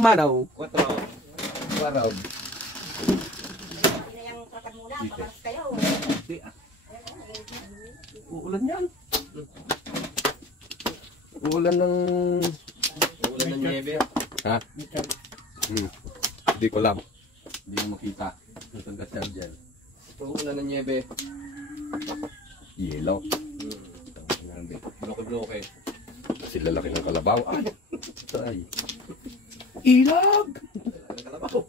Manaw. 4. Waraw. Hindi na yung kakad muna, pakaras kayo. Uulan yan. Uulan ng... Ulan ng niebe. Ha? Hindi ko alam. Hindi mo makita. Ang gasal dyan. Ulan ng niebe. Yellow. Bloke-bloke. Sila laki ng kalabaw. Ay! Ay! Ilag! Kalabaw.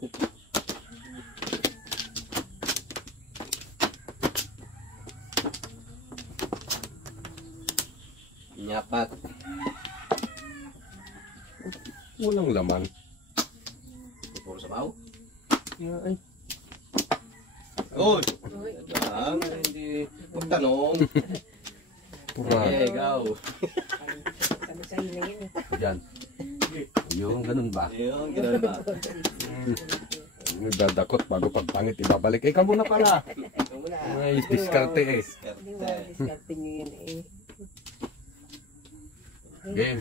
Nyapat. Walang laman. Puro sabaw. Ay. Good. Ang hindi magtanong. Pura. Ikaw. Sabi sa'yo na yun eh. Diyan. Yung ganun ba? Ayun, gano'n ba? Nagdadakot bago pagpangit ibabalik. Ikaw muna pala. Ikaw muna. Ay, diskarte eh. Hindi mo discarte nyo yun eh. Game.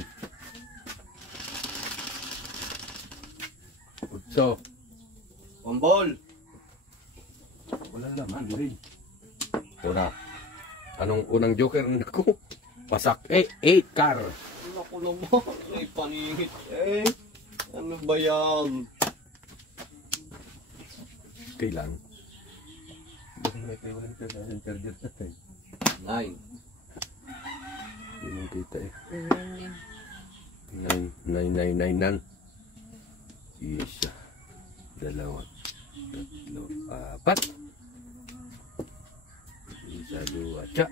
Utso. Pambol. Walang laman rin. Pura. Anong unang joker ko? Pasak 8 car. Naku naman. Ay, paningit eh. Ano ba yan? Kailan? May kailan ka sa charger natin. 9. Hindi mo kita eh. Ayan, 9. Isa. 2. 3. 4. Isa, 2. Tsa.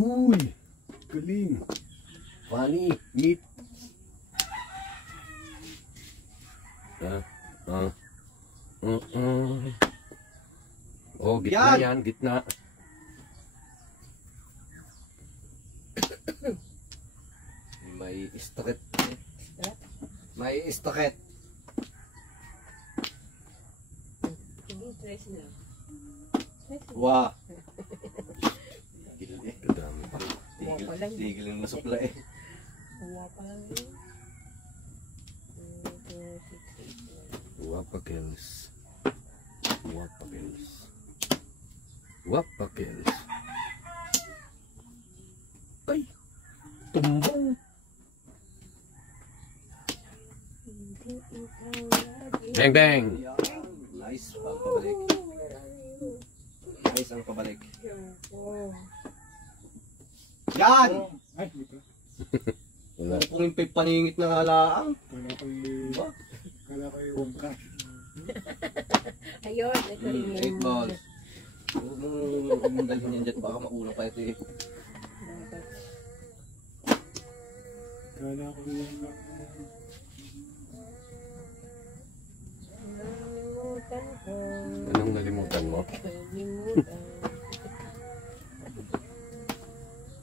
Uy! Galing! Funny! Meat! Oh, gitna yan, gitna. May istoket. May istoket. Hindi, tres na. Wah. Tigil eh. Kadami pa. Tigil yung nasupla eh. Wala pa lang yun. 1, 2, 6, 8, 9. Wapakels. Wapakels. Wapakels. Ay! Tumbong! Bang bang! Yan. Nice ang pabalik. Nice ang pabalik. Yan! Wala. Kung yung paningit na halaang. Kala ko yung cash. Ayun, ito rin 8 balls. Huwag mong dalhin yan dyan. Baka maunang pa ito eh. Kala ko yung Nalimutan ko. Anong nalimutan mo? Nalimutan.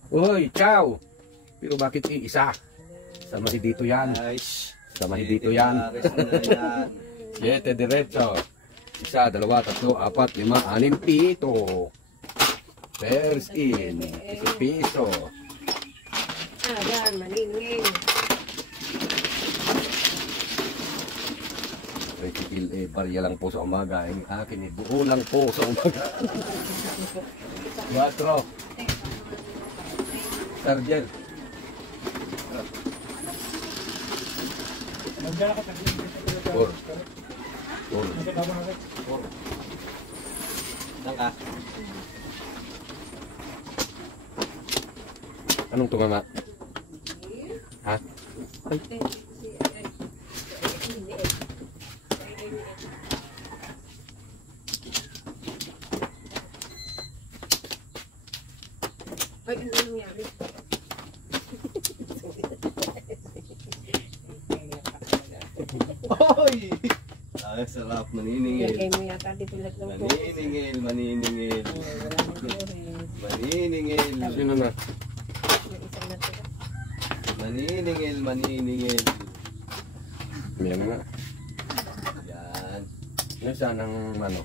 Uy, ciao! Pero bakit iisa? Sa mahidito yan. Nice. Sa mahidito yan. Rest na yan. 7 diretso. 1, 2, 3, 4, 5, 6, 7. First in. 1 piso. Ah, yan, maningin. Retikil eh, barya lang po sa umaga. Ang akin eh, buo lang po sa umaga. 4. Sergeant. Nandiyan ako sa 4. Saan ka? Anong tumama? Ha? Ay. Ay, ano nangyari? Oy! Ay, sarap. Maniningil. Ilagay mo yata dito lang ng Maniningil, maniningil. Wala na flores. Maniningil. Sino na? May isang natira. Maniningil, maniningil. Yan nga. Yan. Yan siya ng ano?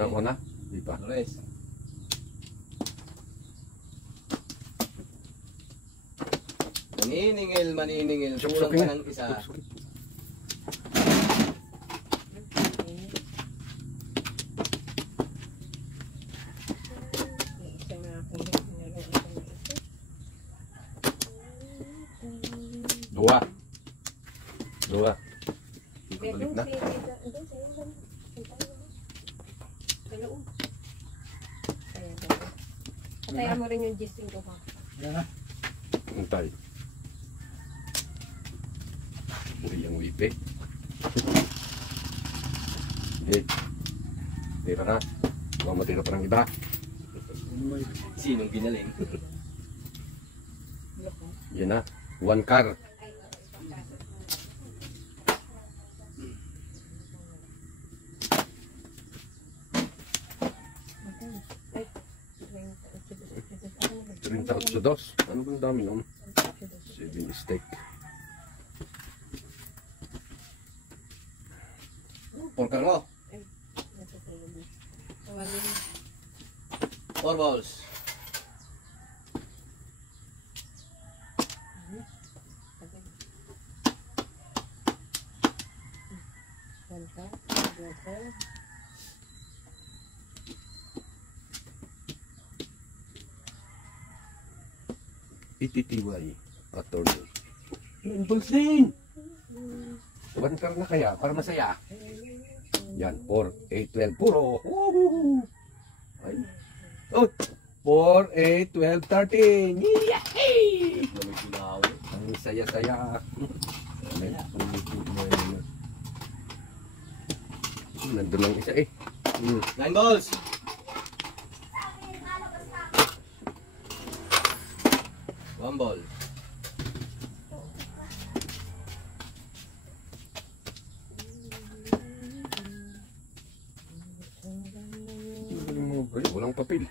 Ako na? Di pa. Flores. Maniningil. Kulang Suksok ka na. ng isa. Suksok. Dua. Dua. Balik na. Kaya mo rin yung gising ko ha. Yan na. Antay. Uri ang wipe. Hindi. Tira na. Huwag matira pa ng iba. Umuwi. Sinong ginaling? Yan na. One car. Dos. Ano bang dami nun? 7 steak. Pork mo. 4 balls. Ititiway. Attorney. Impulse din! One car na kaya para masaya. Yan. 4, 8, 12. Puro. Woohoo! Ay. Oh! 4, 8, 12, 13. Yay! May sinaw. Ang saya-saya. Nandun lang isa eh. 9 balls. One ball. Walang papel.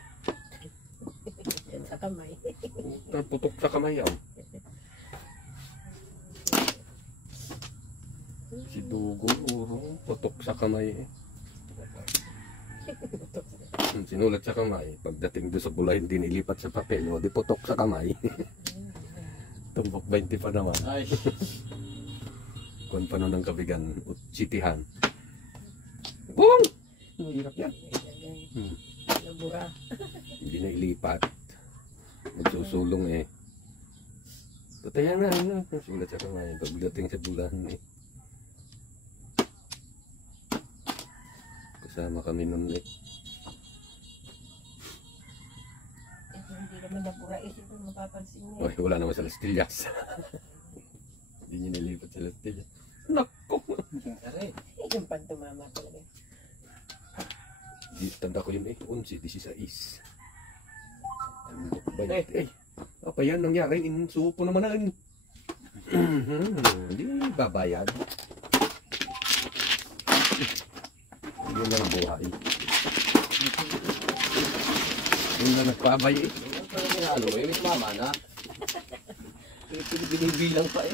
Sa kamay. Putok sa kamay yan. Si Dugo, putok sa kamay. Sinulat sa kamay. Pagdating doon sa bulay, hindi nilipat sa papel. O, di putok sa kamay. Tumbok 20 pa naman. Ay. Kung pa nun ng kabigan, sitihan. Boom! Hirap yan. Nabura. Hindi na ilipat. Nagsusulong eh. Patayan na, ano? Sulat sa kamay. Pagdating sa bulahan eh. Kasama kami nun eh. Hindi naman nabura. Isip mo mapapansin niya. Oy, wala naman sa Lastillas. Hindi niya nilipat sa Lastillas. Naku! Aray. Yung pantumama talaga. Tanda ko yun eh. 11, 16. Eh, apa yan nangyari? Insupo naman na. Hindi babayad. Hindi na ang buhay. Hindi na nagpabay eh. Ano mo, yung mama na. Binibilang pa eh.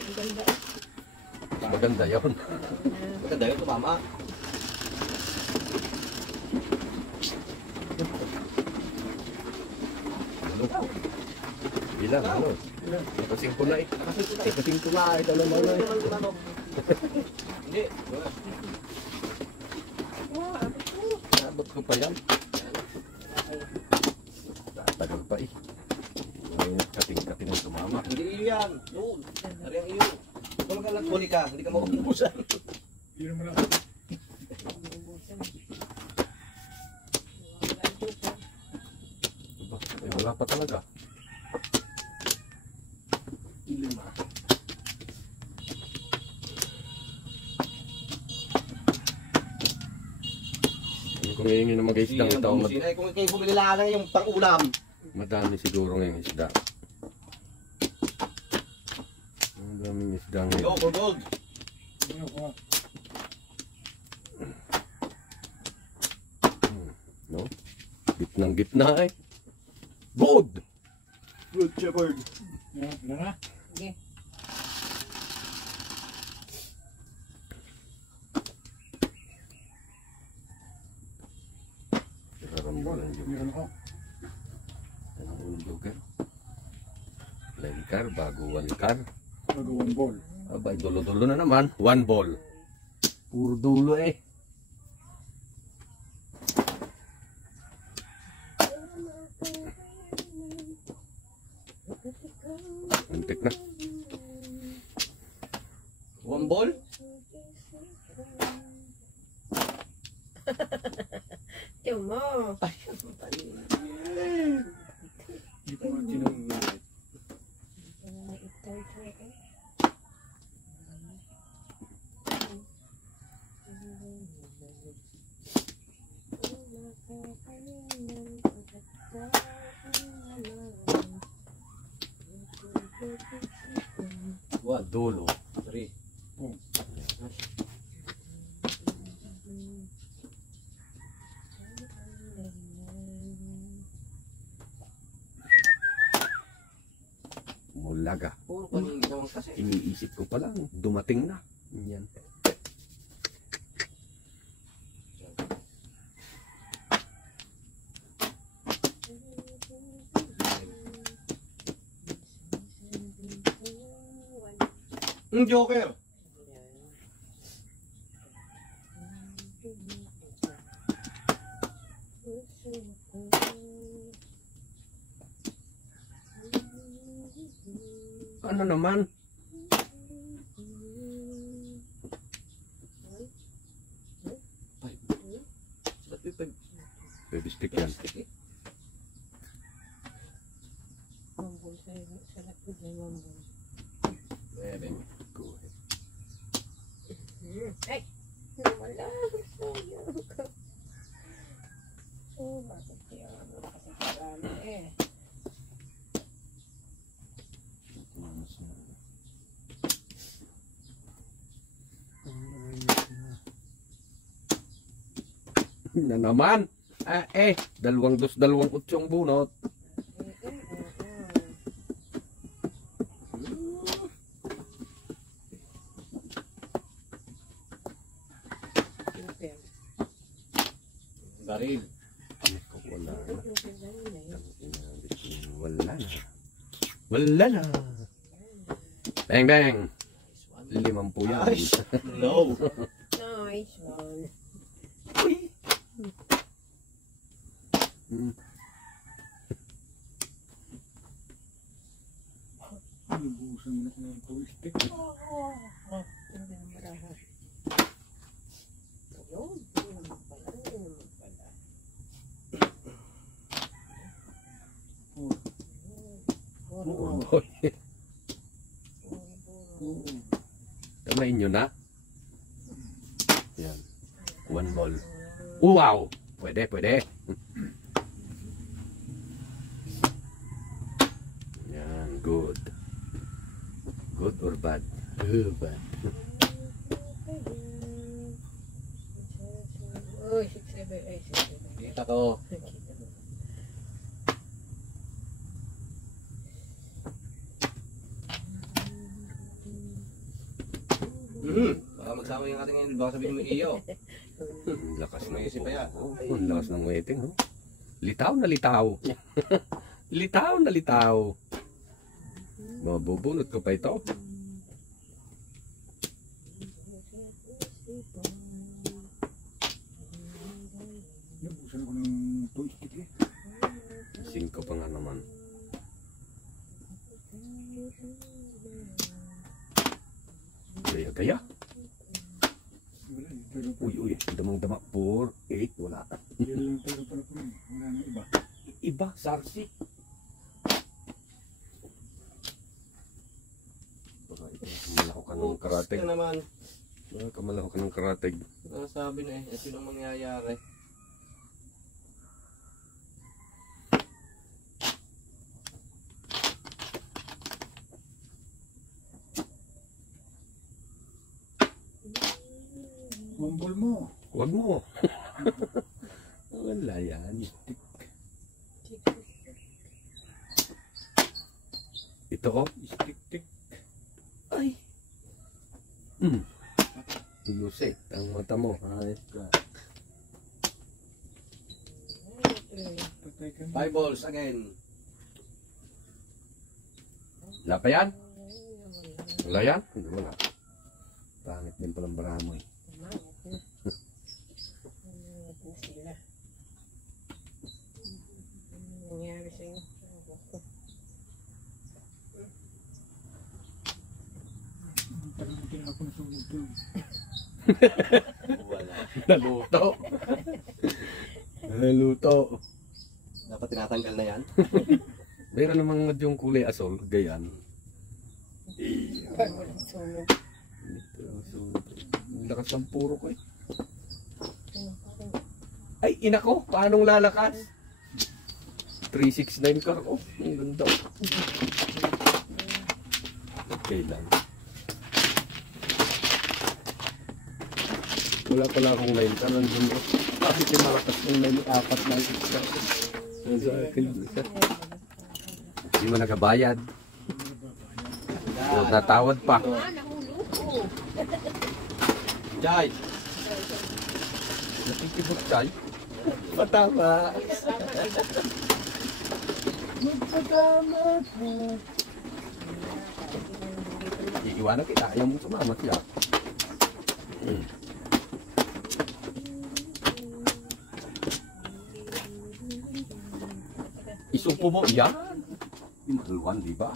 Maganda yun. Maganda yun, tumama. Bilang, ano? Nakasing ko na eh. Nakasing ko na eh. Dalawa na eh. Hindi. Nabot ko pa yan. Tagal pa eh. Kating-kating ang tumama. Hindi iyo yan. Doon. Ari ang iyo. Kung ka lang huli ka, hindi ka mauubusan. Yun naman ako. Ay, wala pa talaga. Lima. Kung ngayon yung mag-isdang ito, Kung kayo bumili lang yung pang-ulam. madami siguro ngayong isda. Madaming isda Go ngayon. for gold. Ano ko? No? Gitnang gitna eh. Good! Good shepherd. Yan na. Sige. Nararamdaman yung Meron ako. lugar. Lain car, bago one car. Mag-one ball. Abay, dulo-dulo na naman. 1 ball. Puro dulo eh. Antik na. 1 ball? Tiyo mo. Hindi ko nga tinanong. Dulo. 3. Mulaga. Puro paningit naman kasi. Iniisip ko pa lang, dumating na. Yan. Joker. Ano naman? Baby stick yan. Go ahead. Ay! Wala. Oh, bakit kaya ano kasi karami eh. Na naman. Dalawang utyong bunot. Baril. Wala na. Wala na. Wala na. Bang bang. 50 yan. Nice. Low. Nice one. Inubusan mo na ko ng toy stick. Hindi na maraha. Ayun. Yun naman pala. Oh boy. Kamay nyo na. Yan. 1 ball. Wow! Pwede. Yan. Good. Good or bad? Bad. Uy, 6-7. Kita ko. Baka magsama yung ating ngayon. Baka sabihin mo iyo. Ang lakas ng May isip pa yan. Ang lakas ng waiting, no? Litaw na litaw. Litaw na litaw. Mabubunot ko pa ito. Inubusan ako ng toy stick eh. 5 pa nga naman. Gaya. Wala eh. Pero Uy. Damang-dama. 4, 8, wala. yan lang pero pala po eh. Wala nang iba. Iba, sarsi. Baka ito, malako ka ng karateg. Ito naman. Baka malako ka ng karateg. Sabi na eh. Ito yung mangyayari. Mambol mo. Huwag mo. Wala yan. Ito ko. Stick. Ay. Lusik ang mata mo. Ayos ka. Patay ka na. 5 balls again. Wala pa yan? Wala yan? Hindi, wala. Pangit din palang bara mo eh. Sila. Nangyari sa'yo. Tagal ako na sunog to. Wala. Naluto. Naluto. Dapat tinatanggal na yan. Meron namang yung kulay asol, gayan. Walang sunog. Ang lakas ng puro ko eh. Ay, ina ko, paanong lalakas? 369 car ko. Ang ganda. Okay lang. Wala pala akong line car. Nandun ko. Bakit yung malakas ng line? 4 na isa. Sa akin. Hindi mo nakabayad. O, natawad pa. Nahulog ko. Jai! Nakikibot tayo. Patama. Magpatama po. Iiwanan kita. Ayaw mong sumama siya. Isumpo mo. Yan. Maluwan, di ba?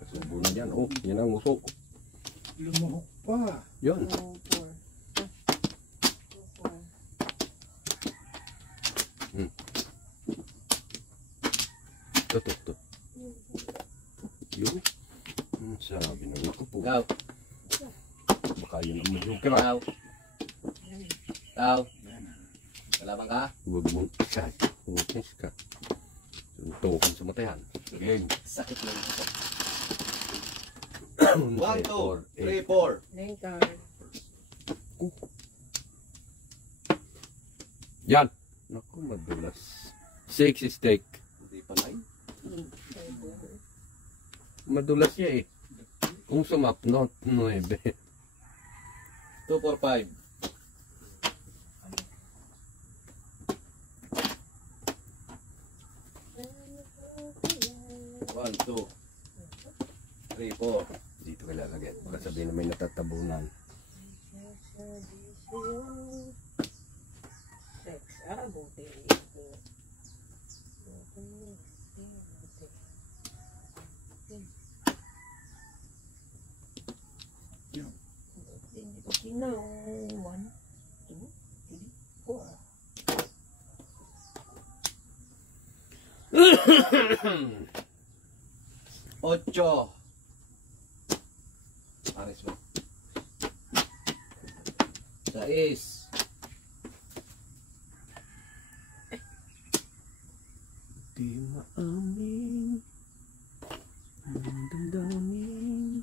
Kasubo na yan. Oh, yan ang usok. Lumahok pa. Yan. Ito. Yun. Sabi na ako po. Tao! Baka yun ang medyo kira. Tao! Tao! Kalaban ka? Huwag mong isay. Huwag ka. Suntukan sa matayan. Sige. Sakit lang ito. 1, 2, 3, 4. Nine card. Yan. Naku, madulas. 6 steak. Hindi pa 9. Madulas siya eh. Kung sumapnot, 9. 2, 4, 5. One, two, three, four. Dito ka lalagyan. Baka sabihin na may natatabunan. Sex. Buti. No, 1, 2, 3, 4. Ocho. Aris mo. 6. Di maamin ang damdamin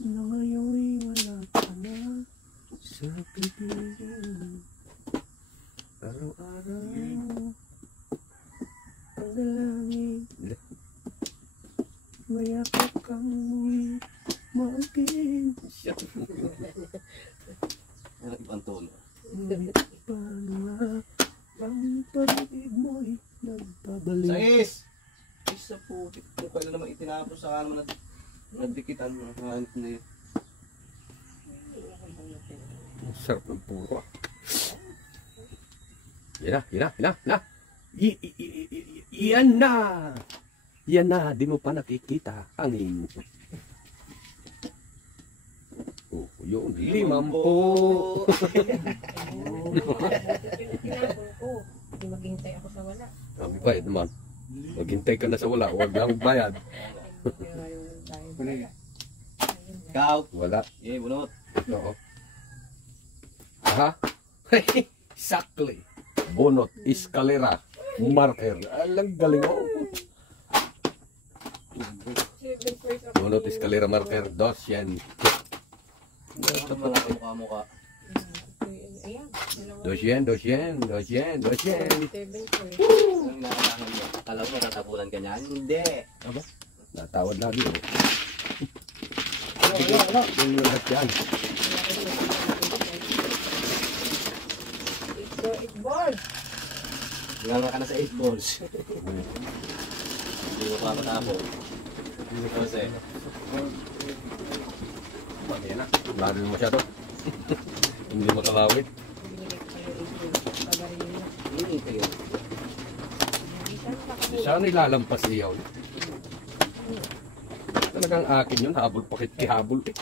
na ngayon'y wala ka na sa pipiling. Araw-araw panalangin mayakap kang muli mag-in. Ano ibang tono? Ngunit paano nga ang pag-ibig mo'y nagpabalik. 6. Isa po. Kung kailan naman itinapos sa naman nagdikitan mo. Hanip na yun. Ang sarap ng puro. Yan na. Yan na. Yan na, di mo pa nakikita. Hangin. Oh, yun. 50. Tinapon ko. Hindi maghintay ako sa wala. Sabi ba, naman. Maghintay ka na sa wala. Huwag lang bayad. Ikaw. Wala. Bunot. Oo. Ha? Exactly. Bunot, eskalera, marker. Alang galing mo. Bunot, eskalera, marker, 200. Ano ba natin mukha-mukha? 200. Ang inaasahan mo. Alam mo natatabunan ka niyan? Hindi. Natawad lagi. Yung lahat yan. Eight balls. Nganga ka na sa 8 balls. Hindi mo pa matapos. Kasi, Yan na. Lalo mo masyado. Hindi makalawit. hindi kayo. Sana ilalampas iyaw. Talagang akin yun. Habol pakit kihabol eh.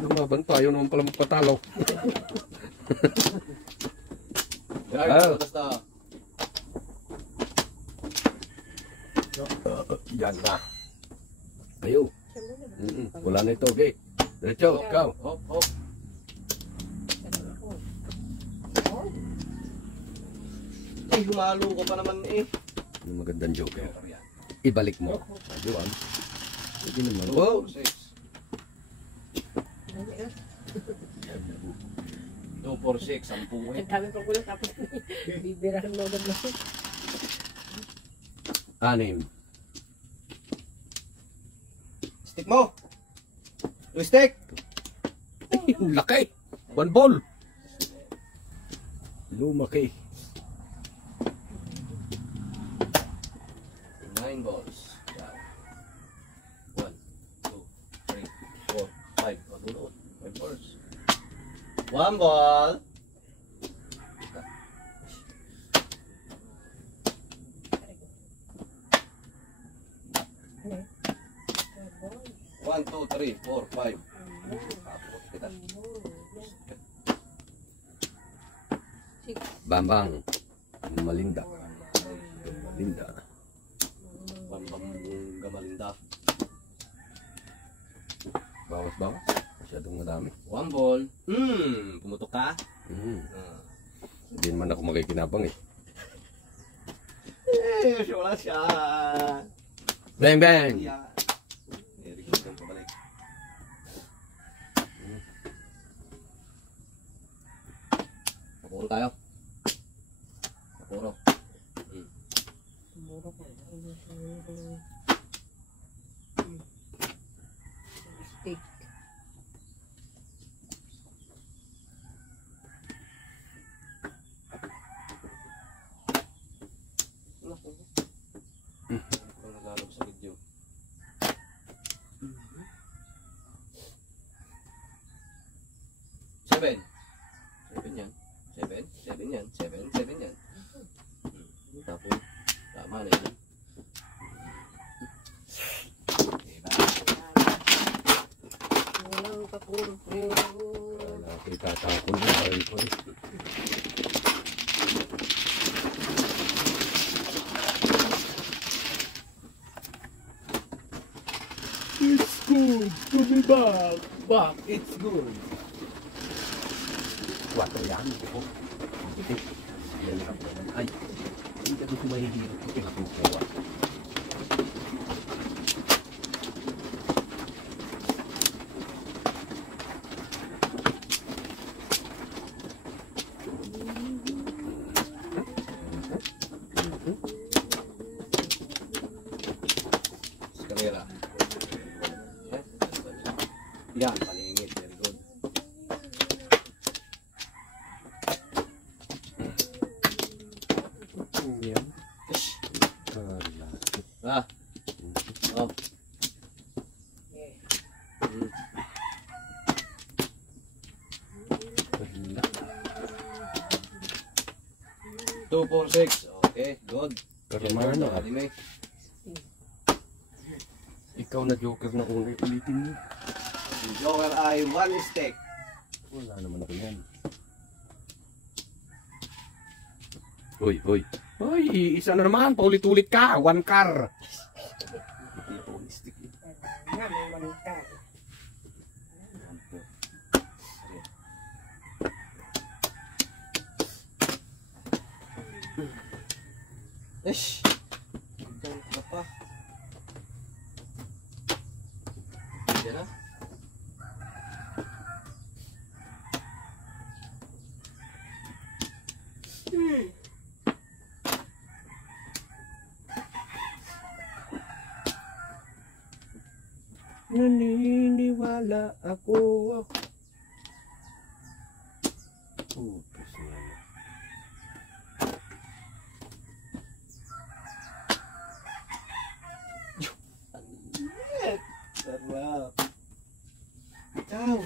Lumaban tayo naman pala magpatalo. Guard, basta. Yan na. Ayo. Wala na ito. Okay. Diretso. Ikaw. Hop, hop. Ay, humalo ko pa naman eh. Yung magandang joke. Ibalik mo. Ayun. Hindi naman. Wow, Wow. 6. 2, 4, 6, 10 eh. Ang dami pa ko lang tapos bibirahan mo agad na. 6. Stick mo! Yung stick! Ay, laki. 1 ball. Lumaki. 9 balls. 1, 2, 3, 4, 5. O, dulo. 5 balls. 1 ball. One, two, three, 4, 5. Kita. Bambang. Malinda. Malinda. Bambam Gamalinda. Bawas-bawas. Masyadong madami. 1 ball. Pumutok ka? Ah. Hindi naman ako makikinabang eh. Wala siya. Bang bang! Yeah. Eric, yung pabalik. Papuro tayo. Papuro. Stick. Ito naglalog sa video. 7. 7 yan. 7. 7 yan. 7. 7 yan. Tapos, tama na yan. Diba? Walang papuro. Wala ako itatapon yung kain ko eh. It's good to be back. Back, it's good. Water yan. Ito. Yan lang. Ay, hindi ka gusto mahihirap ko pinakukuha. Escalera. Yan, palingit. Very good. Yan. Ish. Wala. Ah. Oh. Wala. 2, 4, 6. Okay, good. Karamano ah. Anime. Ikaw na joker na una, ulitin mo. Yung Joker ay 1 stick. Wala naman ako yan. Hoy, hoy. Hoy, isa na naman. Paulit-ulit ka. 1 car. Hindi po stick. Nga, may manita. Ish. Diyan ka pa. Diyan na. Naniniwala ako. Upos nga na. Sarap. Ikaw.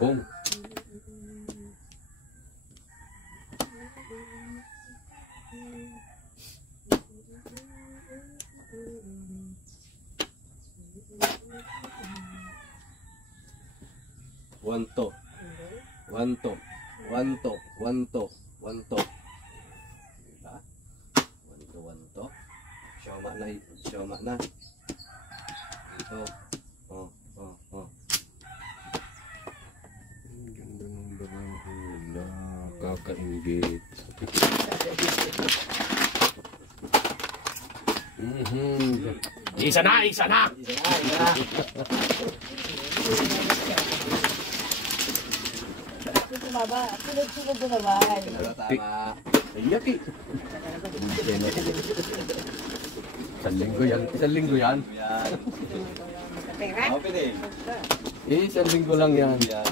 Boom. One to. One to. One to. One to. One to. Diba? One to, one to. Siyoma na. Siyoma na. Ito. Oh, oh, oh. Ang ganda ng barang hula. Kakaingit. Isa na! Isa na! Isa na, isa na. Tumaba. Sunod-sunod na naman. Pero tama. Iyak eh. Isang linggo yan. Isang linggo yan. Yan. Pera? Open eh. Isang linggo lang yan. Yan.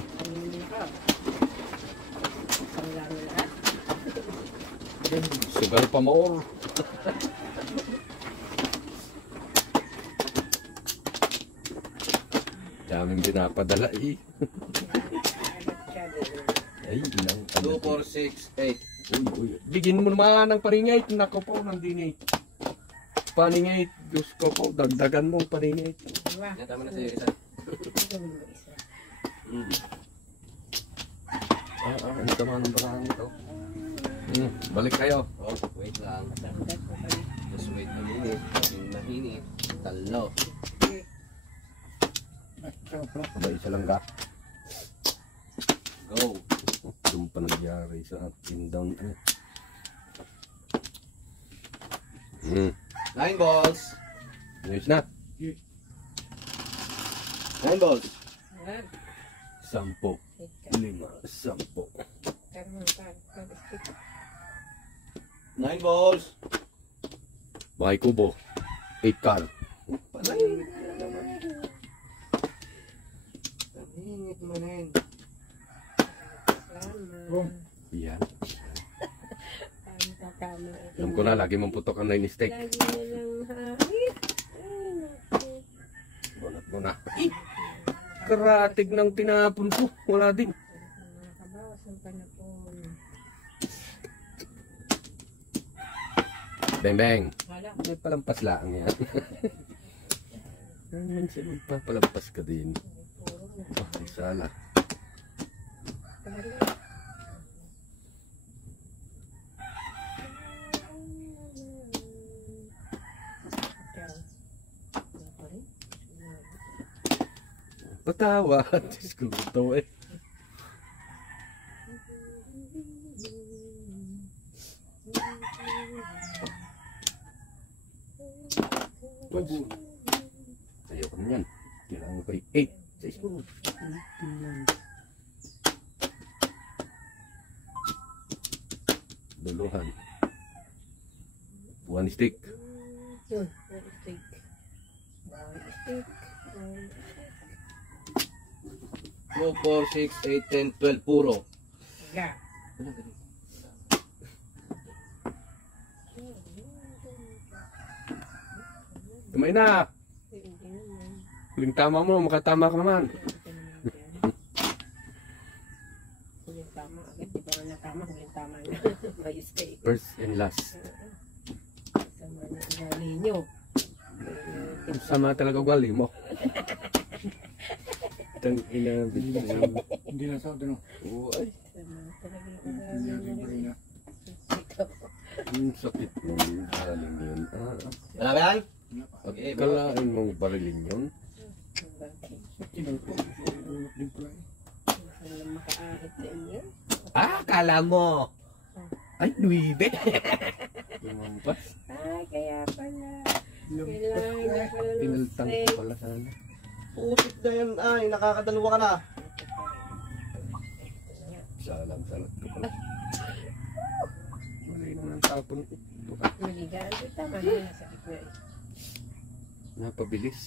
Sugal pa more. Daming dinapadala eh. Ay, ilang. 2, 4, 6, 8. Uy. Bigyan mo naman ng paringay. Nako po, nandingay. Paningay. Diyos ko po, dagdagan mo ang paringay. Yan, tama na sa'yo isa. Ano naman ang barang ito? Balik kayo. Oh, wait lang. Just wait a minute. Mahinit. Talo. Aba, isa lang ka. Go. Doon pa nagyari sa pin down. 9 balls. Ayos na. 9 balls. 10. 5. 10. 9 balls. Bahay kubo. 8 car. Mahinit manin. Yan. Alam ko na, lagi mong putok ang 9 stick. Bunot mo na. Karatig ng tinapon ko. Wala din. Bang bang. May palampas lang yan. Minsan magpapalampas ka din. Oh, sala. Patawa. Diyos ko ito eh. Ayoko na yan. Kailangan ko 8. Sa school. Duluhan. 1 stick. 2, 4, 6, 8, 10, 12. Puro. Kumain na. Huling tama mo, makatama ka naman. Huling tama agad, di ba na tama, huling tama na. May stay. First and last. Sama na ugali nyo. Sama talaga ugali mo. Tang ina. Hindi na sa ano. Uy. Sama talaga Hindi na rin na. Ang sakit ng galing yun. Wala ba yan? Okay, kalain mong barilin yun. Kinalpo. Ulok din pala eh. Makaahit na inyo. Kala mo. Ay, nuibe. Lumampas. Ay, kaya pala. Pinaltang ko pala sana. Putik na na yan ay, nakakadalawa ka na. Salam, salat ko pala. Mali na ng tapon. Maligaan ko. Tama na yun. Sakit na eh. Napabilis.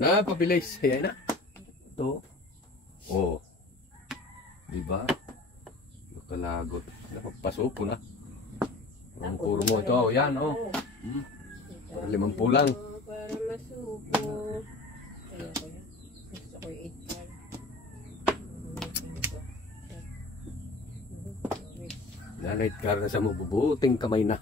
Napabilis. Ayan na. Ito. Oh. Diba? Nakalagot. Nakapasok ko na. Ang puro mo ito. Yan, oh. Para 50 lang. Para masuko. Ayoko yan. Gusto ko yung 8 Nanay ka na sa mabubuting kamay na.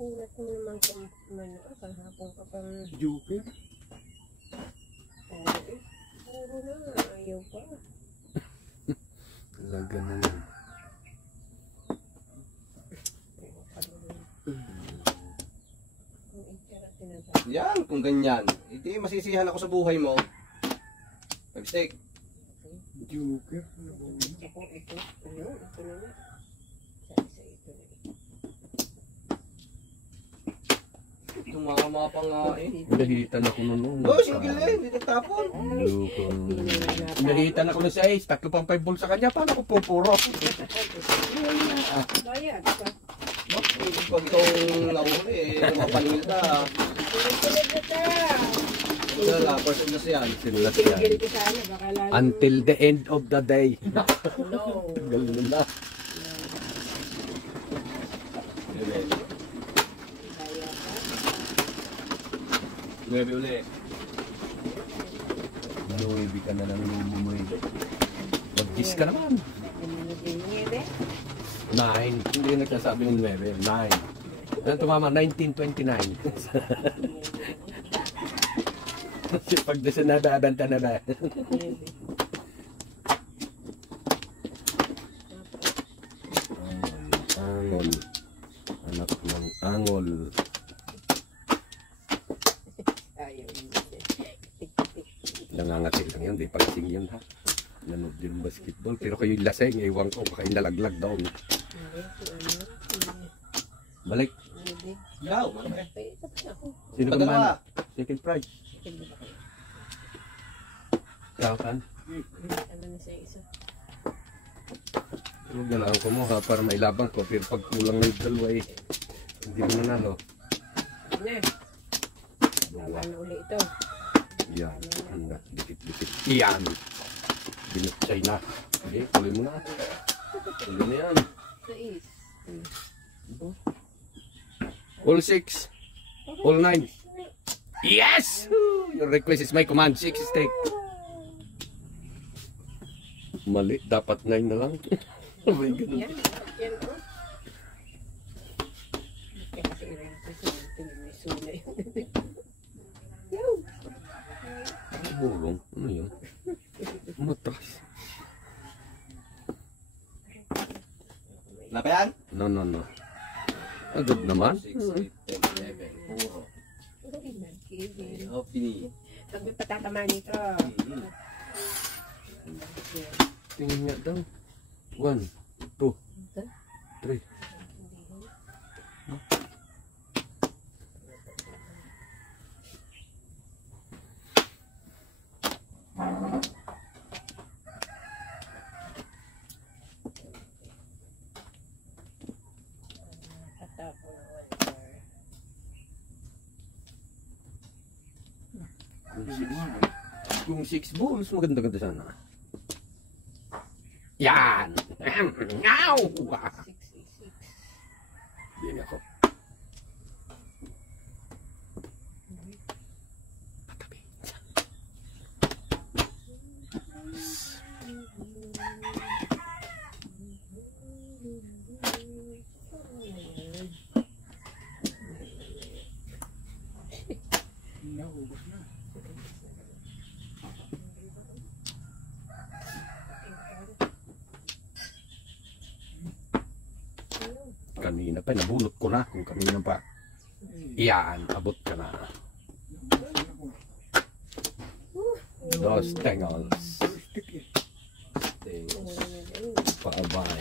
Kulat mo naman kung kahapon ka pang Joker. puro na, ayaw pa. Talaga naman. Yan, kung ganyan. Hindi masisihan ako sa buhay mo. Pag-stick. Joker. Ako ito, ano, ito na nga. Sabi sa ito na ito. Tumama pa nga eh. Nahihitan ako nun. Oh, single eh. Hindi nagtapon. Loko. Nahihitan ako ng 6. 3 pang 5 balls sa kanya. Paano ko pupuro? Bayad ka. Pag itong nahuli eh, mapanil na. Tuloy-tuloy na ka. Ito na, person na siya. Sinulat Single yan. ko sana, baka lalo. Until the end of the day. No. Ganun na. Bayad ka. Nuebe ulit. Nuwi ka na ng lumumoy. Mag-kiss ka naman. Ano na din niya, 9. Hindi nagsasabi ng 9. 9. Ano tumama? 1929. Kasi pag nasadadanta na na. Angol. Anak ng angol. ayaw yun. Nangangati lang yun. Di pagsing yun ha. Nanood yung basketball. Pero kayo yung laseng. Ewan ko. Baka yung nalaglag daw. Hindi, ano, Balik. hindi. Yaw, ano eh. Ay, tapos ako. Sino ba Padala. naman? Second prize. Hindi ba kayo? Kautan. Ano na sa isa? Huwag na lang ko mo ha. Para mailabang ko. Pero pag kulang na yung dalawa eh. Hindi mo nanalo. Na. Tama na uli ito. Yan. Handa. Dikit-dikit. Iyan. Binutsay na. Sige, tuloy mo na. Tuloy na yan. Sa is. All 6. All 9. Yes! Your request is my command. 6 steak. Mali. Dapat 9 na lang. Oh my God. Yan. Yan, oh. Kasi rin kasi may sula yung Yaw! Bulong. Ano yun? Matras. Wala pa yan? No, no, no. Agad naman. 6, 8, 10, 11, puro. Pini. Pag may patatama nito. Tingin nga daw. 1, 2, 3. Patapo ng 1 bar. Kung 6 balls, maganda-ganda sana. Yan! Ngaw! 6. Yan ako. Naubos na. Kanina pa, nabunot ko na kung kanina pa. Yan, abot ka na. Dos tengals. Stick eh. Tengos. Paabay.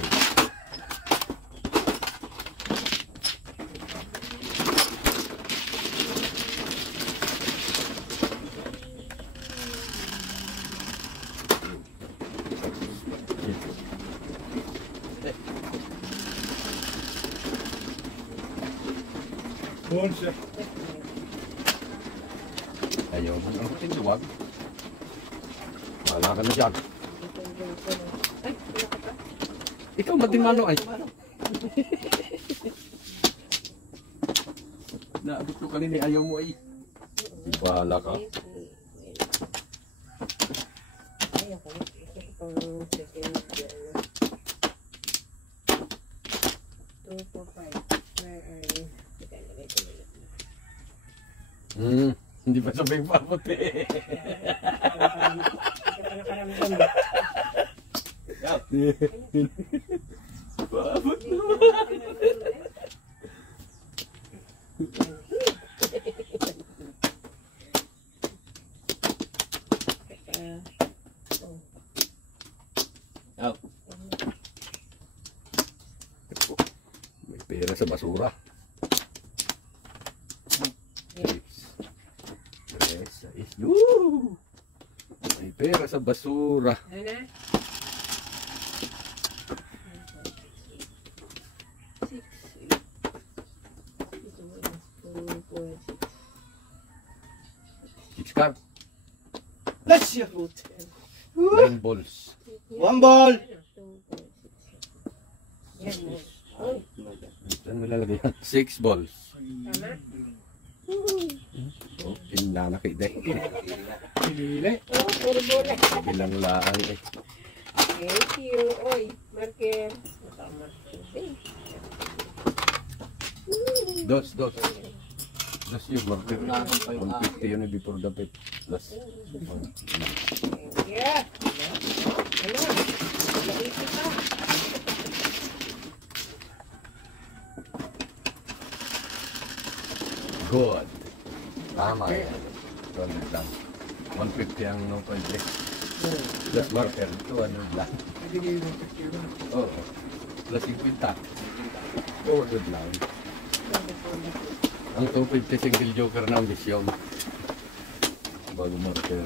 Onse. Ayaw mo ang tinduwag. Wala ka na dyan. Ay, wala ka pa. Ikaw matimano ay. Naabot ko kanina ayaw mo ay. Bahala ka. Ay, ako. Ito ko pang second year. 2, 4, 5. Where are you? Hindi pa sabay paputi. Paput Out. May pera sa basura. May pera sa basura. Ano na? 6, 6 card. Let's shoot. 9 balls. One ball. Yan mo. Saan mo lalagay yan? 6 balls. Tama? Oh, pinanakit din. Pilili. Oh, puro bola. Bilang laang eh. Thank you. Oy, Marker. Tama. Dos. Dos yung marker. 150 yun eh before the pit. Plus. Yeah. Ano? Naisip ka. Good. Tama yan. 200 lang. 150 ang no pwede. Plus marker. 200 lang. Hindi kayo mag-picture na. Oo. Plus 50. 200 lang. Ang 250 single joker ng ambisyon. Bago marker.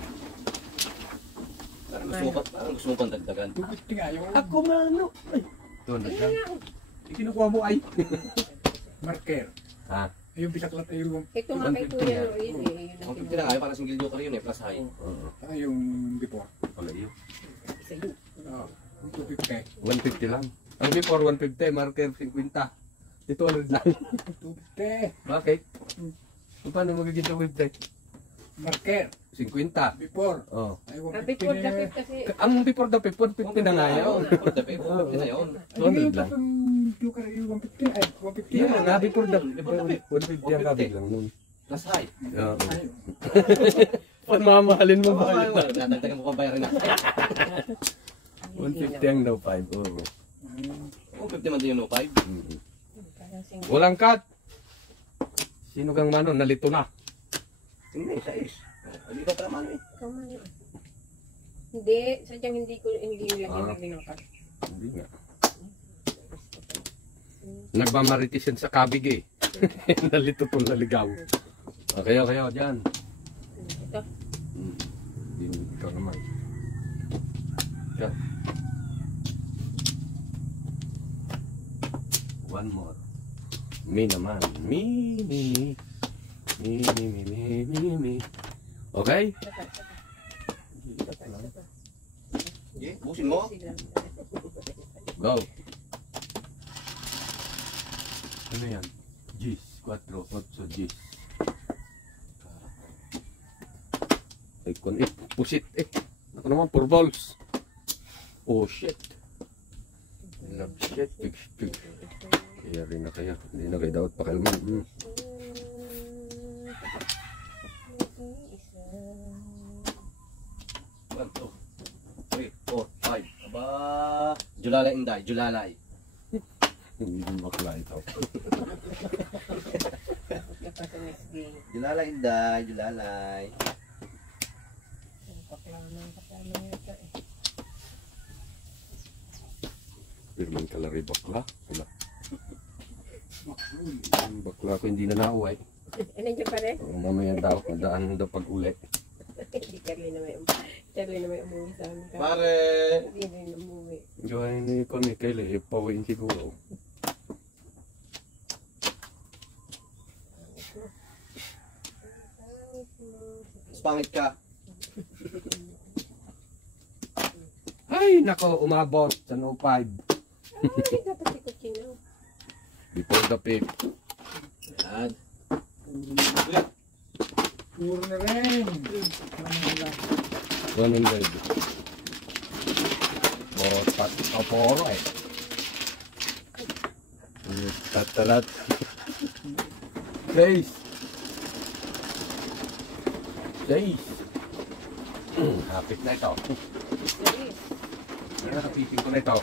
Parang gusto mo pang dagdagan. 250 nga yung Ako mano. Ay. 200 lang. Ikinukuha mo ay. marker. Ha? Ayun, bisaklat ay yung Ito nga kay Kuya Roy. Yun Ang ang 50 na kayo, parang single joker yun eh, plus high. Oo. saka yung before. Wala yun. Isa yun. Oo, 250. 150 lang. Ang before 150, marker 50. Ito 200 lang. 250. Bakit? Paano magiging 250? Marker. 50. Before. Oh. Ay, Happy 150 for the na. fifth kasi. Ang before the 150 na nga yun. For the pay, 150 na yun. Ay, yung 200 lang. tapos joker yung 150. Ay, 150 Yan na. nga, before the 150 ang kabig lang nun. Plus high. Oo. Ay, Panmamahalin mo ba Ay, yun? wala, dadagdagan mo pa bayarin na. 150 ang daw 5. Oo. Kung 50 man din yung no 5. Mm. Parang single. Walang cut. Sino kang mano? Nalito na. Hindi, 6. Hindi ka pala man eh. Ikaw man yun. Hindi, sadyang hindi nilagyan Ah. ng binangkat. Hindi nga. Nagmamaritis yan sa kabig eh. Nalito pong naligaw. Kaya dyan. Ito. Hindi ikaw naman. Yan. One more. Me naman. Me. Okay? Okay, busin mo. Go. Ano yan? Gis. 4, 8, Gis. Ay, kun pusit eh. Ako naman, 4 balls. Oh, shit. Love shit. Pig. Kaya rin na kaya. Hindi na kayo dapat pakalman. 1, 2, 3, 4, 5. Aba, Julalay Inday, Julalay. Hindi mo makla ito. Kapag sa next game. Julalay Inday, Julalay. Kasama yata eh. Pirman kalari bakla. Wala. Ang bakla ko hindi na nauwi. Nandiyan pa rin? Mamaya daw, madaan daw pag uli. Hindi Charlie na may umuwi sa amin. Pare! Hindi na umuwi. Gawin ni ko ni Kelly, ipawin siguro. Mas pangit ka. Ay, nako, umabot sa no 5. Ay, dapat si Kuchino. Before the pick. Yan. Puro na rin. 100. Poro eh. Tatalat. Place. Hapit na ito. Nakapitin ko na ito.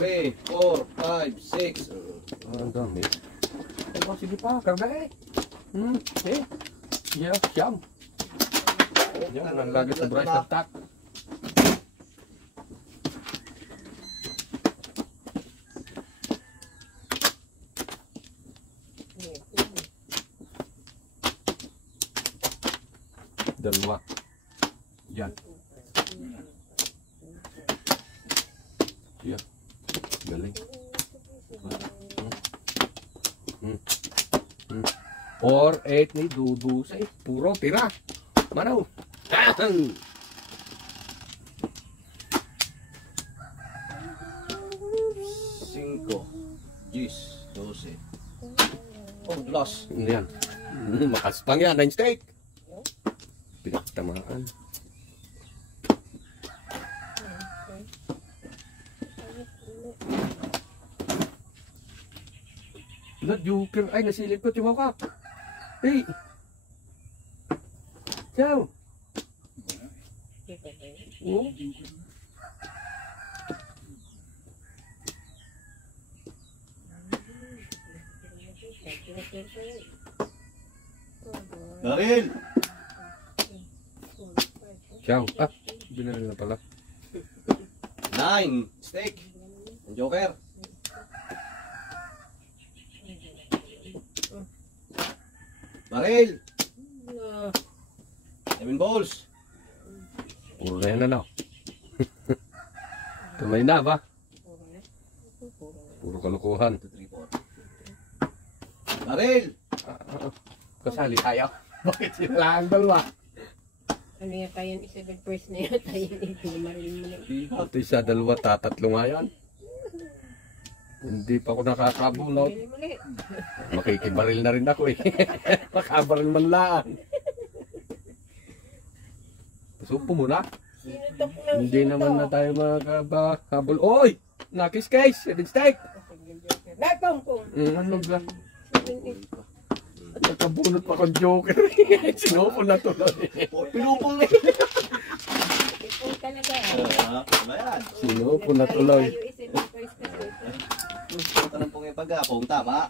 Three, 4, 5, 6. Ang dami. Sige pa, karga eh. Eh. Yeah, siyam. Yan, ang lagi sa bright attack. Dalawa. Yan. Yeah. Galing. 4, 8 ni Dudu say puro tira. Manaw. 5, 10, 12. Oh, loss. Yan. Makaspang yan, 9 steak. Pinagtamaan. Lord Joker, ay nasilip ko, tumawak. Hey! Ciao! Oh. Daril! Ciao. Ah, binaril na pala. 9, steak. Ang joker. Baril! 7 balls. Puro na yan ano. Tumay na ba? Puro kalukuhan. 2, 3, 4. Baril! Kasali tayo. Bakit sila lang dalawa? Ano yata yun, isa big first na yata yun, hindi marilin mo na. Ito isa, dalawa, tatatlo nga yan. Hindi pa ako nakakabunot. Marilin mo ulit. Makikibaril na rin ako eh. Makabaril man lang. Supo muna. Sinutok lang. Hindi naman na tayo makakahabol. Oy! Nakis case! 7 steak! Nagpong-pong. Ano ba? At nakabunot pa kong joker. Sinupo na tuloy. Pinupong na. Ipong talaga. Ano yan? Sinupo na tuloy. Tayo isa big first kasi. Tanong pong yung pagkapong, tama?